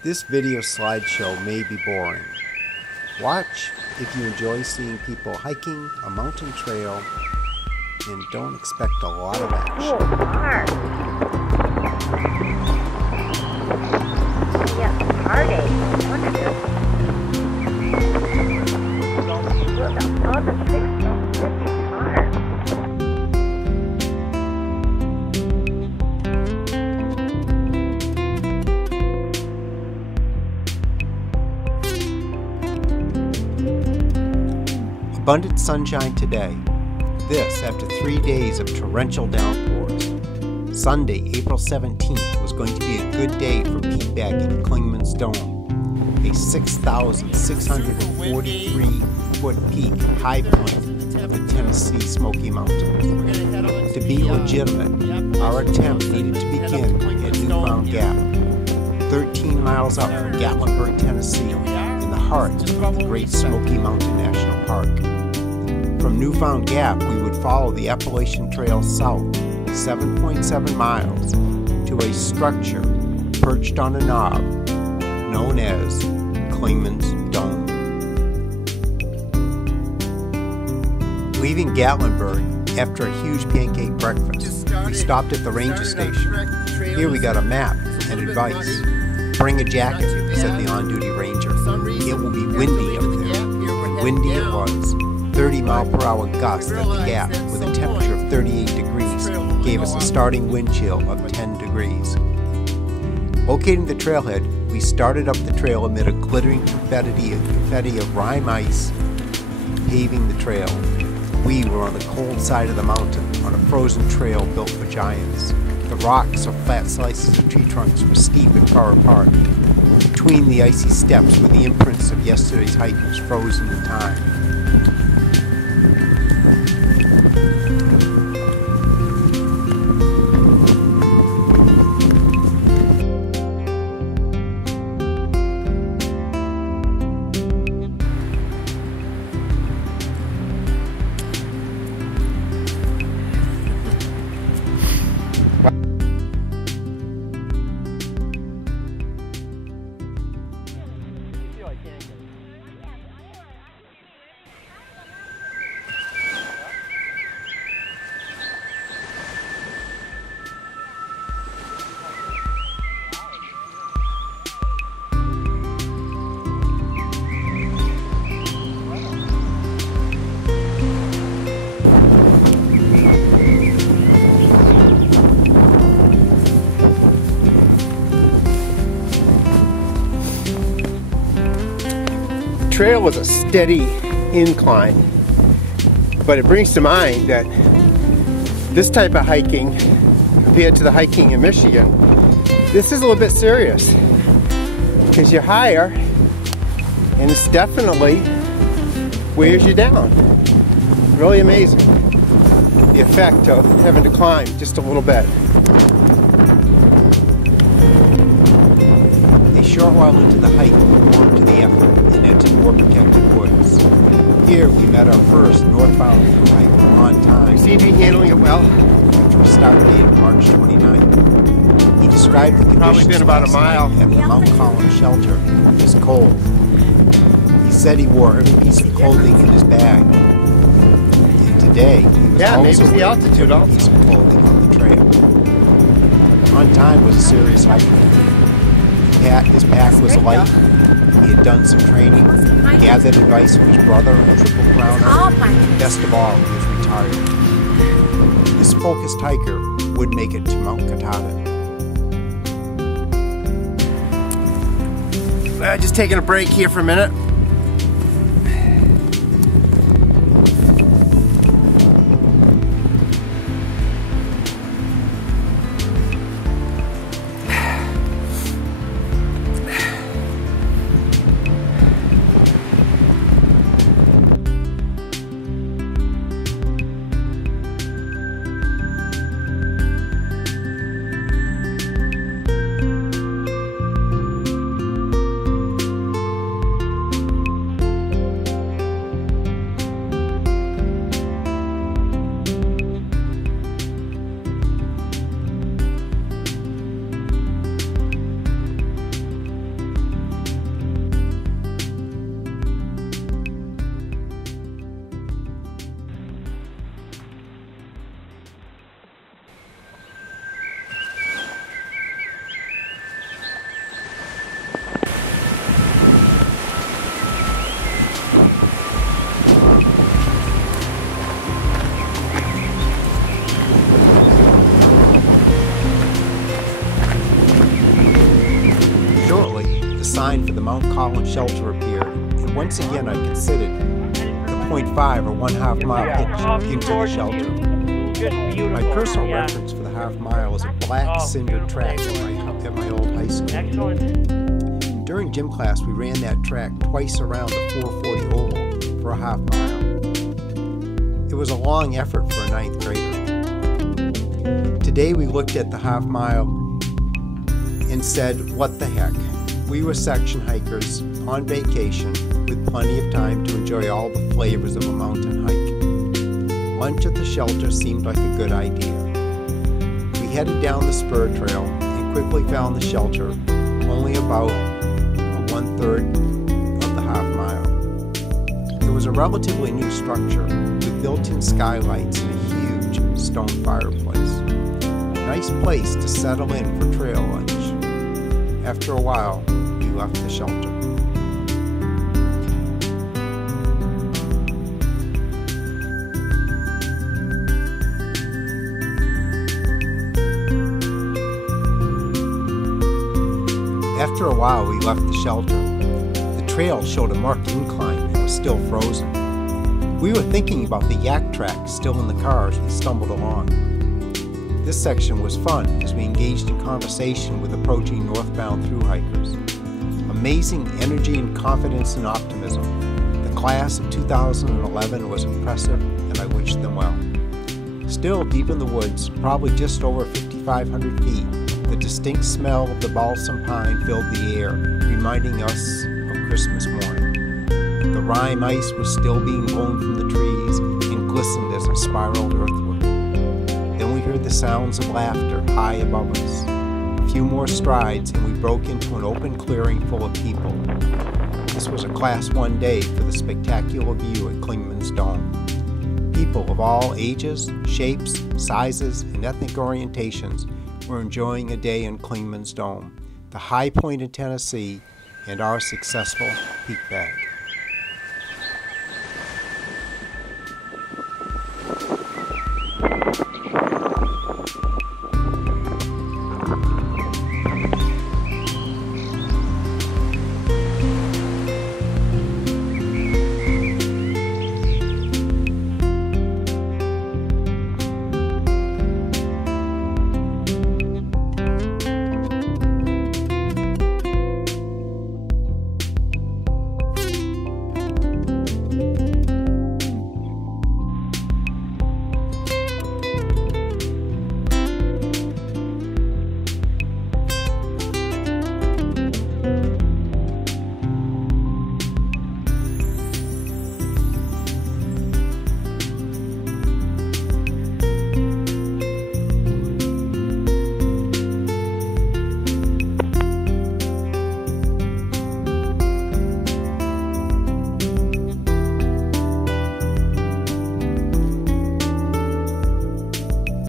This video slideshow may be boring. Watch if you enjoy seeing people hiking a mountain trail and don't expect a lot of action. Abundant sunshine today. This after 3 days of torrential downpours. Sunday, April 17th was going to be a good day for peakbagging at CLINGMANS Dome, a 6,643-foot peak high point of the Tennessee Smoky Mountains. To be legitimate, our attempt needed to begin at Newfound Gap, 13 miles up from Gatlinburg, Tennessee, in the heart of the Great Smoky Mountain National Park. From Newfound Gap, we would follow the Appalachian Trail south 7.7 miles to a structure perched on a knob known as CLINGMANS Dome. Leaving Gatlinburg after a huge pancake breakfast, we stopped at the ranger station. Here we got a map and advice. Bring a jacket, said the on-duty ranger. It will be windy up there. And windy it was. 30-mile-per-hour gusts at the gap with a temperature of 38 degrees gave us a starting wind chill of 10 degrees. Locating the trailhead, we started up the trail amid a glittering confetti of rime ice paving the trail. We were on the cold side of the mountain on a frozen trail built for giants. The rocks or flat slices of tree trunks were steep and far apart. Between the icy steps were the imprints of yesterday's hikers frozen in time. The trail was a steady incline, but it brings to mind that this type of hiking, compared to the hiking in Michigan, this is a little bit serious because you're higher and it's definitely wears you down. Really amazing, the effect of having to climb just a little bit. A short while into the hike, we warmed to the effort and entered more protected woods. Here we met our first northbound through hike on time. You seem to be handling it well. After a start date of March 29th. He described the conditions Probably been about a mile at the Mount Collins shelter as cold. He said he wore every piece of clothing in his bag. And today, he was also maybe the altitude wearing every piece of clothing on the trail. On time was a serious hiker. His pack was light, he had done some training, gathered advice from his brother, a triple crowner, best of all, he was retired. This focused hiker would make it to Mount Katahdin. Just taking a break here for a minute. sign for the Mount Collins shelter appeared, and once again I considered the 0.5 or 1/2 mile pitch into the shelter. My personal reference for the half mile is a black cinder track at my old high school. During gym class, we ran that track twice around the 440 oval for a half mile. It was a long effort for a 9th grader. Today we looked at the half mile and said, what the heck? We were section hikers on vacation with plenty of time to enjoy all the flavors of a mountain hike. Lunch at the shelter seemed like a good idea. We headed down the spur trail and quickly found the shelter, only about 1/3 of the half mile. It was a relatively new structure with built-in skylights and a huge stone fireplace. Nice place to settle in for trail lunch. After a while, we left the shelter. After a while, we left the shelter. The trail showed a marked incline and was still frozen. We were thinking about the yak track still in the car as we stumbled along. This section was fun as we engaged in conversation with approaching northbound thru-hikers. Amazing energy and confidence and optimism. The class of 2011 was impressive and I wished them well. Still deep in the woods, probably just over 5,500 feet, the distinct smell of the balsam pine filled the air, reminding us of Christmas morning. The rime ice was still being blown from the trees and glistened as it spiraled earthward. Then we heard the sounds of laughter high above us. A few more strides and we broke into an open clearing full of people. This was a Class 1 day for the spectacular view at CLINGMANS Dome. People of all ages, shapes, sizes, and ethnic orientations were enjoying a day in CLINGMANS Dome, the high point in Tennessee, and our successful Peakbag.